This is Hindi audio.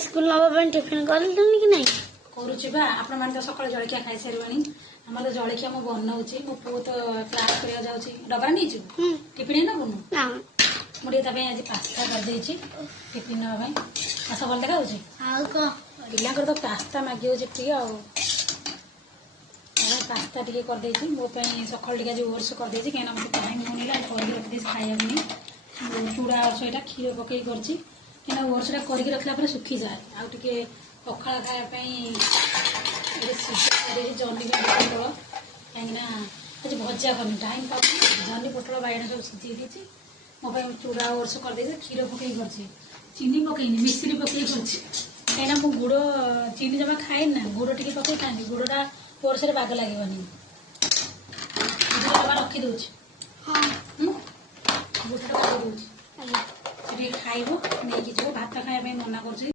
स्कूल नवा टिफिन कर कि नहीं करुचे आपण मैंने तो सकाल जलखिया खाई सारे आम तो जलखिया मु बनाऊँ मो पु तो क्लास कर डबा नहीं टिफिन नबुनु मुझे आज पास्ता करदे टिफिन नापी आस भल देखा पिला तो पास्ता मागे प्रिय पास्ता टी करदे मोपाई सकाल टी आज ओट्स करदे कहीं मतलब टाइम होनी कर रखी खाया चूड़ा ओट्स यहाँ क्षीर पकई कर ओट्स करके रखला सुखी जाए आउ टे पखाड़ खायापी जन्नी पोटल कहीं आज भजा करनी टाइम पा जन्नी पोटल बैगण सब सीझे देती मोपाई चूड़ा ओट्स करदे क्षीर पकई कर चीनी पकईनी मिश्री पकई कहीं मु गुड़ चीनी जमा खाए ना गुड़ टी पकई था गुड़ा ओट्स बाग लगे जमा रखीदे गुड़ बाग दे खाइब नहीं भात खाया मना कर